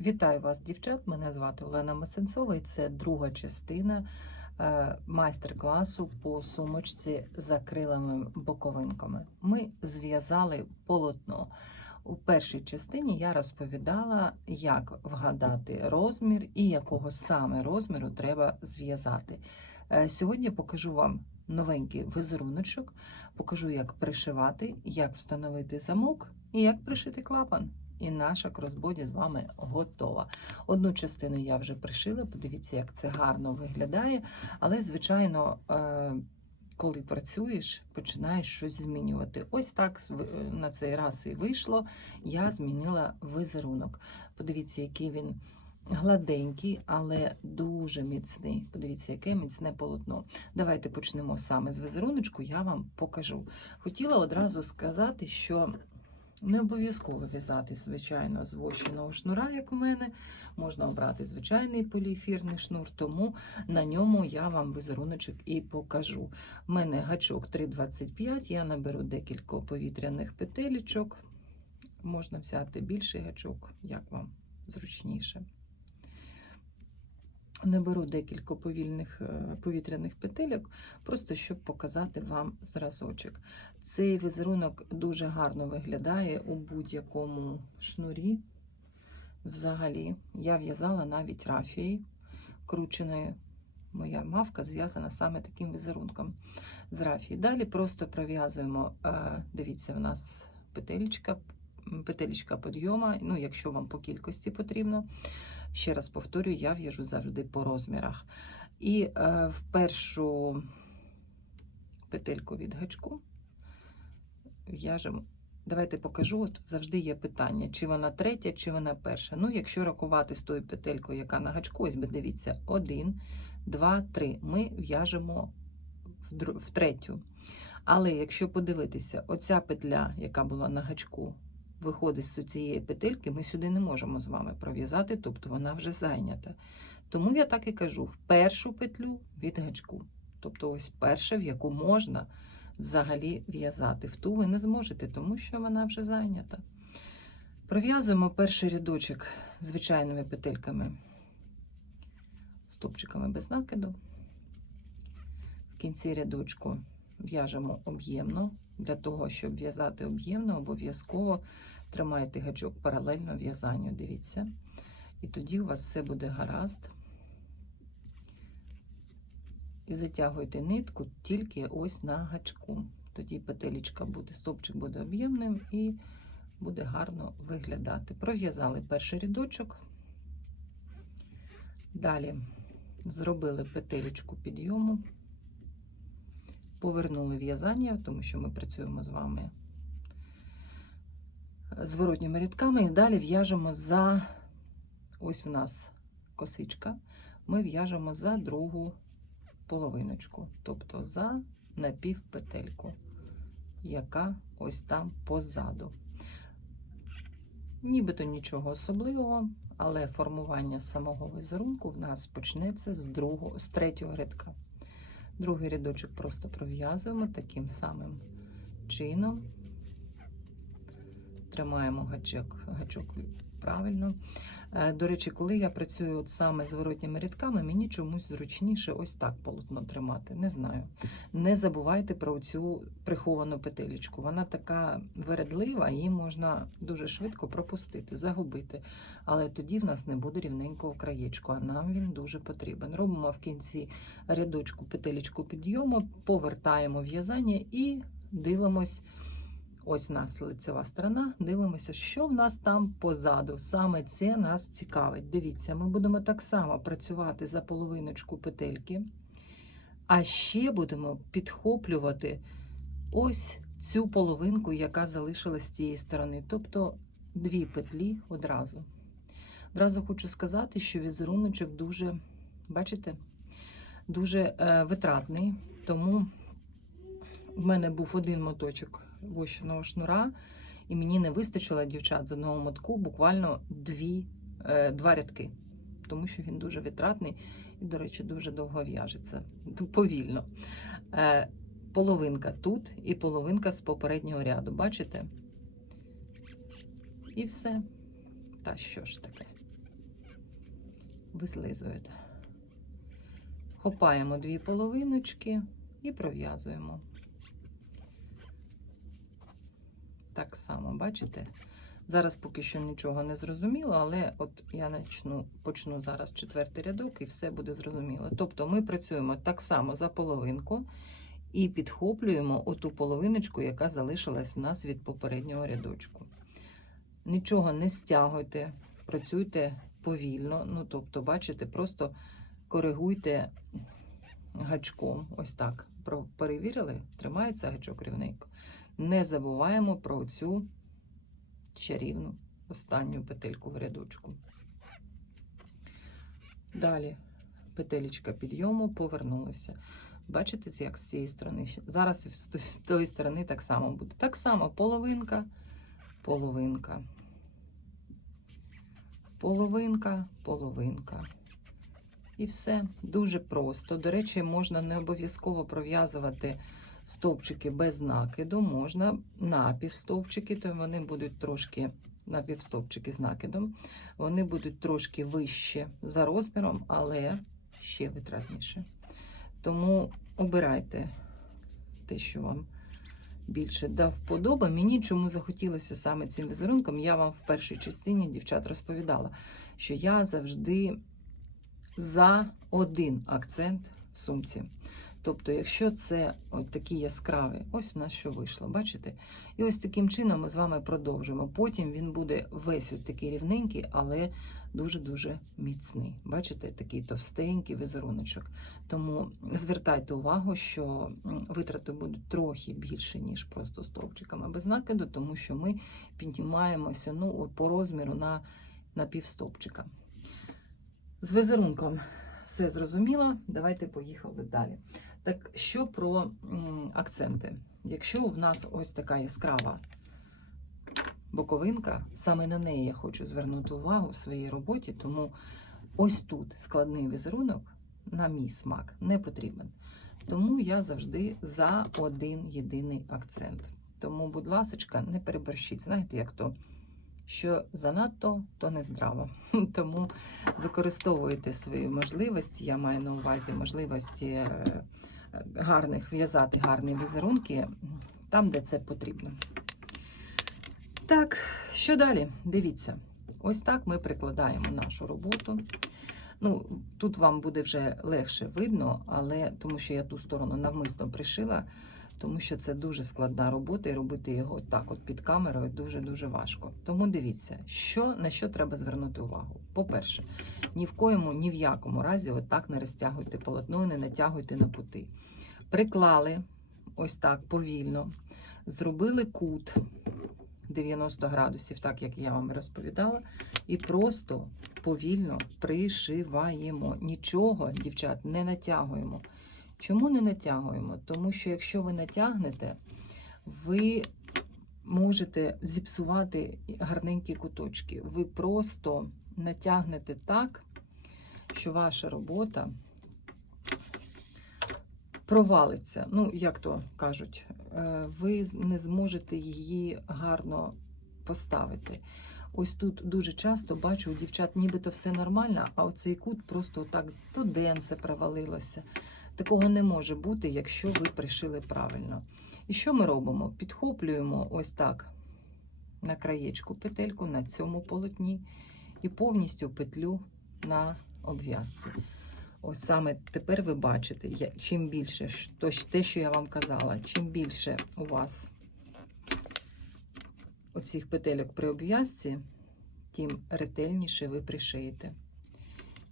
Вітаю вас, дівчат! Мене звати Олена Масенцова і це друга частина е, майстер-класу по сумочці з акриловими боковинками. Ми зв'язали полотно. У першій частині я розповідала, як вгадати розмір і якого саме розміру треба зв'язати. Е, Сьогодні покажу вам новенький візеруночок, покажу, як пришивати, як встановити замок і як пришити клапан. І наша кросбоді з вами готова. Одну частину я вже пришила, подивіться, як це гарно виглядає. Але, звичайно, е, коли працюєш, починаєш щось змінювати. Ось так на цей раз і вийшло. Я змінила візерунок. Подивіться, який він гладенький, але дуже міцний. Подивіться, яке міцне полотно. Давайте почнемо саме з візеруночку, я вам покажу. Хотіла одразу сказати, що. Не обов'язково в'язати, звичайно, з шнура, як у мене. Можна обрати звичайний поліефірний шнур, тому на ньому я вам візеруночок і покажу. У мене гачок 3,25, я наберу декілька повітряних петелечок. Можна взяти більший гачок, як вам зручніше. Наберу декілька повільних е, повітряних петельок, просто щоб показати вам зразочок. Цей візерунок дуже гарно виглядає у будь-якому шнурі. Взагалі, я в'язала навіть рафією крученою. Моя мавка зв'язана саме таким візерунком з рафії. Далі просто пров'язуємо, е, дивіться, в нас петелечка, петелечка підйома, ну, якщо вам по кількості потрібно. Ще раз повторюю, я в'яжу завжди по розмірах. І е, в першу петельку від гачку в'яжемо. Давайте покажу. От завжди є питання, чи вона третя, чи вона перша. Ну, якщо рахувати з тою петелькою, яка на гачку, ось би дивіться, один, два, три. Ми в'яжемо в, третю. Але якщо подивитися, оця петля, яка була на гачку, виходить з цієї петельки, ми сюди не можемо з вами пров'язати, тобто вона вже зайнята. Тому я так і кажу: в першу петлю від гачку. Тобто, ось перша, в яку можна взагалі в'язати. В ту ви не зможете, тому що вона вже зайнята. Пров'язуємо перший рядочок звичайними петельками, стопчиками без накиду. В кінці рядочку в'яжемо об'ємно. Для того, щоб в'язати об'ємно, обов'язково тримайте гачок паралельно в'язанню, дивіться. І тоді у вас все буде гаразд. І затягуйте нитку тільки ось на гачку. Тоді петелечка буде, стопчик буде об'ємним і буде гарно виглядати. Пров'язали перший рядочок. Далі зробили петелечку підйому, повернули в'язання, тому що ми працюємо з вами зворотніми рядками. І далі в'яжемо за ось в нас косичка, ми в'яжемо за другу половиночку, тобто за напівпетельку, яка ось там позаду. Нібито нічого особливого, але формування самого візерунку в нас почнеться з другого, з третього рядка. Другий рядочок просто пров'язуємо таким самим чином. Тримаємо гачок, гачок правильно. Е, До речі, коли я працюю от саме з воротніми рядками, мені чомусь зручніше ось так полотно тримати. Не знаю. Не забувайте про цю приховану петелечку. Вона така вередлива, її можна дуже швидко пропустити, загубити. Але тоді в нас не буде рівненького краєчку, а нам він дуже потрібен. Робимо в кінці рядочку петелечку підйому, повертаємо в'язання і дивимось. Ось у нас лицева сторона. Дивимося, що в нас там позаду. Саме це нас цікавить. Дивіться, ми будемо так само працювати за половиночку петельки, а ще будемо підхоплювати ось цю половинку, яка залишилась з цієї сторони. Тобто дві петлі одразу. Одразу хочу сказати, що візеруночок дуже, бачите, дуже е, витратний, тому в мене був один моточок вощеного шнура, і мені не вистачило дівчат з одного мотку буквально дві, е, два рядки, тому що він дуже витратний і, до речі, дуже довго в'яжеться, повільно. Е, половинка тут і половинка з попереднього ряду. Бачите? І все. Та що ж таке? вислизуєте. Хопаємо дві половиночки і пров'язуємо. Так само, бачите? Зараз поки що нічого не зрозуміло, але от я почну, почну зараз четвертий рядок і все буде зрозуміло. Тобто ми працюємо так само за половинку і підхоплюємо оту половиночку, яка залишилась в нас від попереднього рядочку. Нічого не стягуйте, працюйте повільно. Ну, тобто, бачите, просто коригуйте гачком. Ось так. Перевірили, тримається гачок рівненько. Не забуваємо про цю чарівну останню петельку в рядочку. Далі петелечка підйому повернулася. Бачите, як з цієї сторони? Зараз і з тої- сторони так само буде. Так само половинка, половинка, половинка, половинка. І все дуже просто. До речі, можна не обов'язково пров'язувати стовпчики без накиду, можна напівстовпчики, то вони будуть трошки напівстовпчики з накидом, вони будуть трошки вище за розміром, але ще витратніше. Тому обирайте те, що вам більше до вподоби. Мені чому захотілося саме цим візерунком, я вам в першій частині дівчат розповідала, що я завжди за один акцент в сумці. Тобто, якщо це от такі яскраві, ось у нас що вийшло, бачите? І ось таким чином ми з вами продовжимо. Потім він буде весь ось такий рівненький, але дуже-дуже міцний. Bачите, такий товстенький візеруночок. Тому звертайте увагу, що витрати будуть трохи більше, ніж просто стовпчиками без накиду, тому що ми піднімаємося ну, по розміру на, на півстовпчика. З візерунком все зрозуміло. Давайте поїхали далі. Так, що про акценти? Якщо в нас ось така яскрава боковинка, саме на неї я хочу звернути увагу в своїй роботі, тому ось тут складний візерунок, на мій смак, не потрібен. Тому я завжди за один єдиний акцент. Тому, будь ласка, не переборщіть. Знаєте, як то? Що занадто, то не здраво. Тому використовуйте свої можливості. Я маю на увазі можливості е, гарних в'язати гарні візерунки там, де це потрібно. Так, що далі? Дивіться, ось так ми прикладаємо нашу роботу. Ну, тут вам буде вже легше видно, але тому що я ту сторону навмисно пришила, тому що це дуже складна робота, і робити його так, от під камерою, дуже-дуже важко. Тому дивіться, що, на що треба звернути увагу. По-перше, ні в коєму, ні в якому разі отак не розтягуйте полотно, не натягуйте на кути. Приклали ось так повільно, зробили кут 90 градусів, так як я вам розповідала, і просто повільно пришиваємо. Нічого, дівчат, не натягуємо. Чому не натягуємо? Тому що якщо ви натягнете, ви можете зіпсувати гарненькі куточки. Ви просто натягнете так, що ваша робота провалиться. Ну, як то кажуть, е, ви не зможете її гарно поставити. Ось тут дуже часто бачу у дівчат, нібито все нормально, а оцей кут просто так то денце провалилося. Такого не може бути, якщо ви пришили правильно. І що ми робимо? Підхоплюємо ось так на краєчку петельку на цьому полотні і повністю петлю на обв'язці. Ось саме тепер ви бачите, чим більше, те, що я вам казала, чим більше у вас оцих петельок при обв'язці, тим ретельніше ви пришиєте.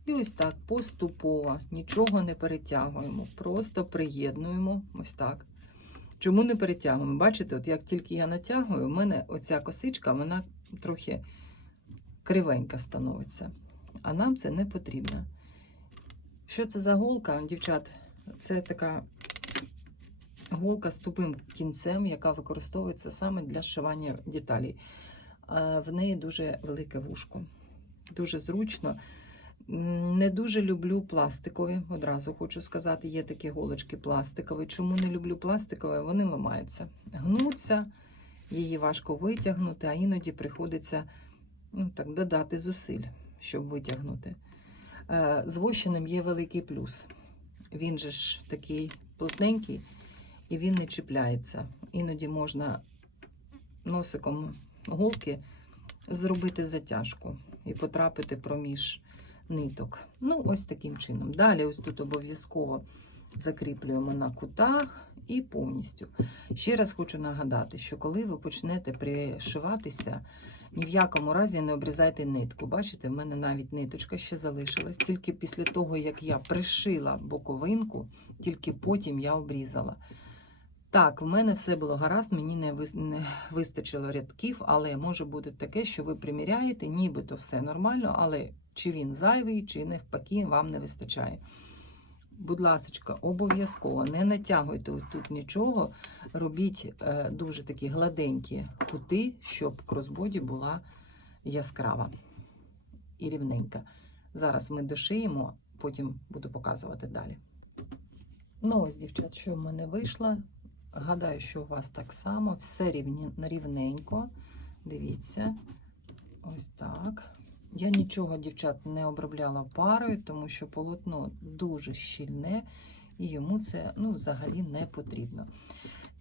І ось так поступово, нічого не перетягуємо, просто приєднуємо ось так. Чому не перетягуємо? Бачите, от як тільки я натягую, у мене оця косичка, вона трохи кривенька становиться. А нам це не потрібно. Що це за голка, дівчат? Це така голка з тупим кінцем, яка використовується саме для зшивання деталей. В неї дуже велике вушко. Дуже зручно. Не дуже люблю пластикові, одразу хочу сказати, є такі голочки пластикові. Чому не люблю пластикові? Вони ламаються, гнуться, її важко витягнути, а іноді приходиться ну, так, додати зусиль, щоб витягнути. Е, З вощином є великий плюс. Він же ж такий плотненький і він не чіпляється. Іноді можна носиком голки зробити затяжку і потрапити проміж ниток. Ну, ось таким чином. Далі, ось тут обов'язково закріплюємо на кутах і повністю. Ще раз хочу нагадати, що коли ви почнете пришиватися, ні в якому разі не обрізайте нитку. Бачите, в мене навіть ниточка ще залишилась. Тільки після того, як я пришила боковинку, тільки потім я обрізала. Так, в мене все було гаразд, мені не, вистачило рядків, але може бути таке, що ви приміряєте, нібито все нормально, але чи він зайвий, чи навпаки, вам не вистачає. Будь ласка, обов'язково не натягуйте тут нічого, робіть е, дуже такі гладенькі кути, щоб кросбоді була яскрава і рівненька. Зараз ми дошиємо, потім буду показувати далі. Ну, ось, дівчат, що в мене вийшло. Гадаю, що у вас так само, все рівненько. Дивіться, ось так. Я нічого, дівчат, не обробляла парою, тому що полотно дуже щільне і йому це ну, взагалі не потрібно.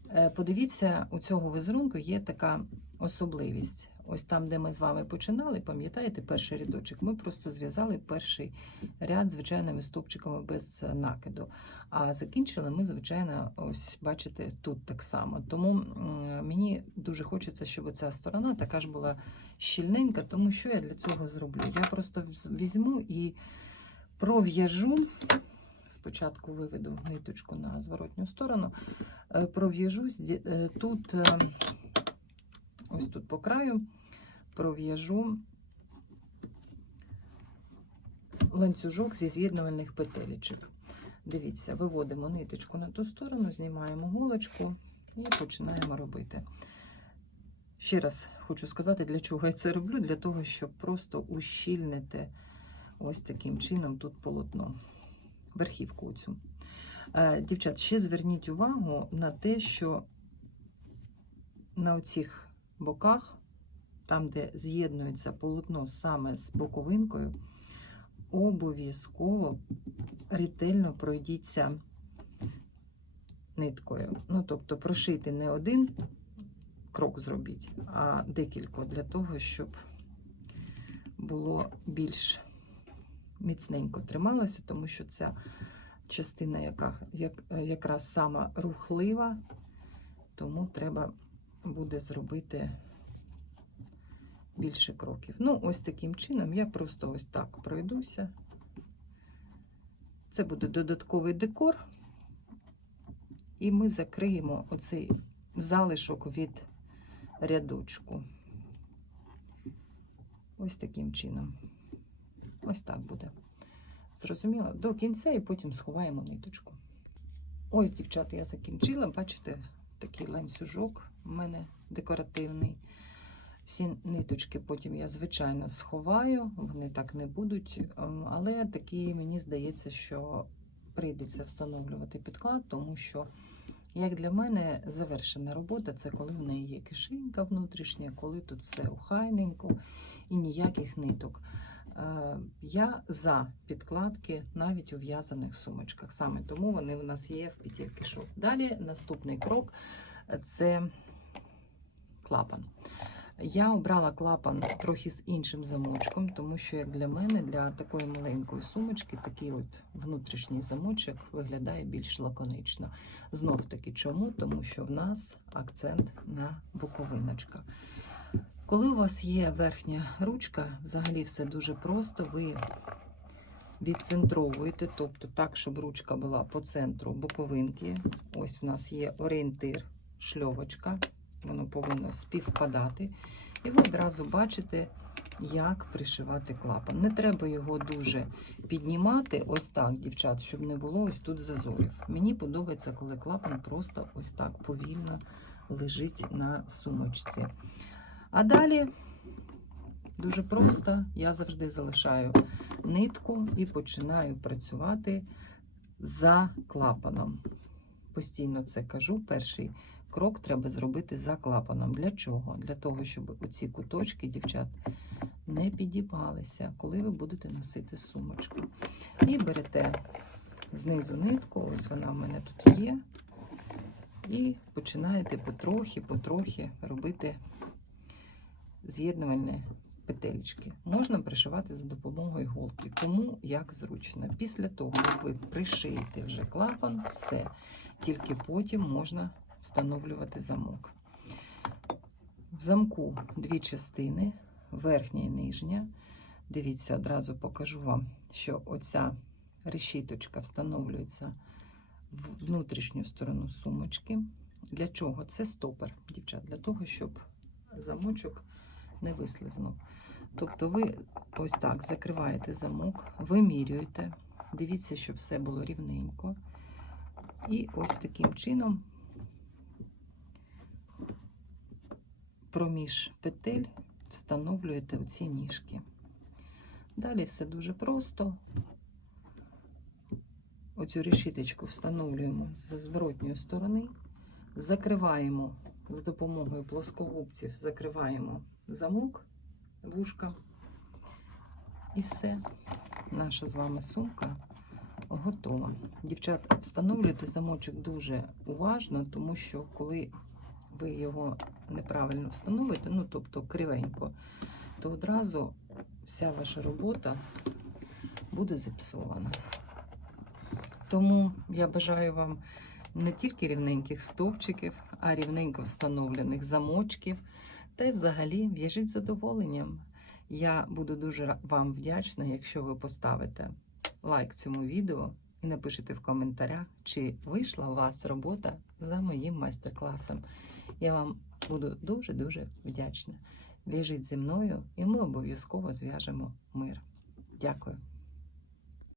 Е, Подивіться, у цього візерунку є така особливість. Ось там, де ми з вами починали, пам'ятаєте, перший рядочок, ми просто зв'язали перший ряд звичайними стовпчиками без накиду. А закінчили ми, звичайно, ось бачите, тут так само. Тому мені дуже хочеться, щоб ця сторона така ж була щільненька, тому що я для цього зроблю. Я просто візьму і пров'яжу. Спочатку виведу ниточку на зворотню сторону, е, пров'яжу зді- е, тут, е, ось тут по краю, пров'яжу ланцюжок зі з'єднувальних петелечок. Дивіться, виводимо ниточку на ту сторону, знімаємо голочку і починаємо робити. Ще раз хочу сказати, для чого я це роблю, для того, щоб просто ущільнити ось таким чином тут полотно, верхівку цю. Е, Дівчат, ще зверніть увагу на те, що на оцих боках, там, де з'єднується полотно саме з боковинкою, обов'язково ретельно пройдіться ниткою. Ну, тобто прошити не один крок зробіть, а декілька для того, щоб було більш міцненько трималося, тому що ця частина, яка як, якраз сама рухлива, тому треба буде зробити більше кроків. Ну, ось таким чином я просто ось так пройдуся. Це буде додатковий декор, і ми закриємо оцей залишок від рядочку. Ось таким чином. Ось так буде. Зрозуміло? До кінця і потім сховаємо ниточку. Ось, дівчата, я закінчила. Бачите, такий ланцюжок у мене декоративний. Всі ниточки потім я, звичайно, сховаю, вони так не будуть. ем, Але такі, мені здається, що прийдеться встановлювати підклад, тому що, як для мене, завершена робота це коли в неї є кишенька внутрішня, коли тут все охайненько і ніяких ниток. Е, Я за підкладки навіть у в'язаних сумочках. Саме тому вони в нас є в петельки шов. Далі наступний крок це клапан. Я обрала клапан трохи з іншим замочком, тому що, як для мене, для такої маленької сумочки, такий от внутрішній замочок виглядає більш лаконично. Знов таки, чому? Тому що в нас акцент на боковиночках. Коли у вас є верхня ручка, взагалі все дуже просто. Ви відцентровуєте, тобто так, щоб ручка була по центру боковинки. Ось в нас є орієнтир, шльовочка, воно повинно співпадати. І ви одразу бачите, як пришивати клапан. Не треба його дуже піднімати, ось так, дівчат, щоб не було ось тут зазорів. Мені подобається, коли клапан просто ось так повільно лежить на сумочці. А далі дуже просто, я завжди залишаю нитку і починаю працювати за клапаном. Постійно це кажу. Перший крок треба зробити за клапаном. Для чого? Для того, щоб оці куточки, дівчат, не підібалися, коли ви будете носити сумочку. І берете знизу нитку, ось вона в мене тут є. І починаєте потрохи, потрохи робити з'єднувальні петельки. Можна пришивати за допомогою голки, кому як зручно. Після того, як ви пришиєте вже клапан, все. Тільки потім можна встановлювати замок. В замку дві частини, верхня і нижня. Дивіться, одразу покажу вам, що оця решіточка встановлюється в внутрішню сторону сумочки. Для чого? Це стопор, дівчат, для того, щоб замочок не вислизнув. Тобто ви ось так закриваєте замок, вимірюєте, дивіться, щоб все було рівненько. І ось таким чином проміж петель встановлюєте оці ніжки. Далі все дуже просто. Оцю решіточку встановлюємо з зворотньої сторони, закриваємо за допомогою плоскогубців, закриваємо замок, вушка. І все. Наша з вами сумка готова. Дівчата, встановлюйте замочок дуже уважно, тому що коли ви його неправильно встановите, ну тобто кривенько, то одразу вся ваша робота буде зіпсована. Тому я бажаю вам не тільки рівненьких стовпчиків, а рівненько встановлених замочків. Та й взагалі в'яжіть задоволенням. Я буду дуже вам вдячна, якщо ви поставите лайк цьому відео і напишете в коментарях, чи вийшла у вас робота за моїм майстер-класом. Я вам буду дуже-дуже вдячна. В'яжіть зі мною, і ми обов'язково зв'яжемо мир. Дякую.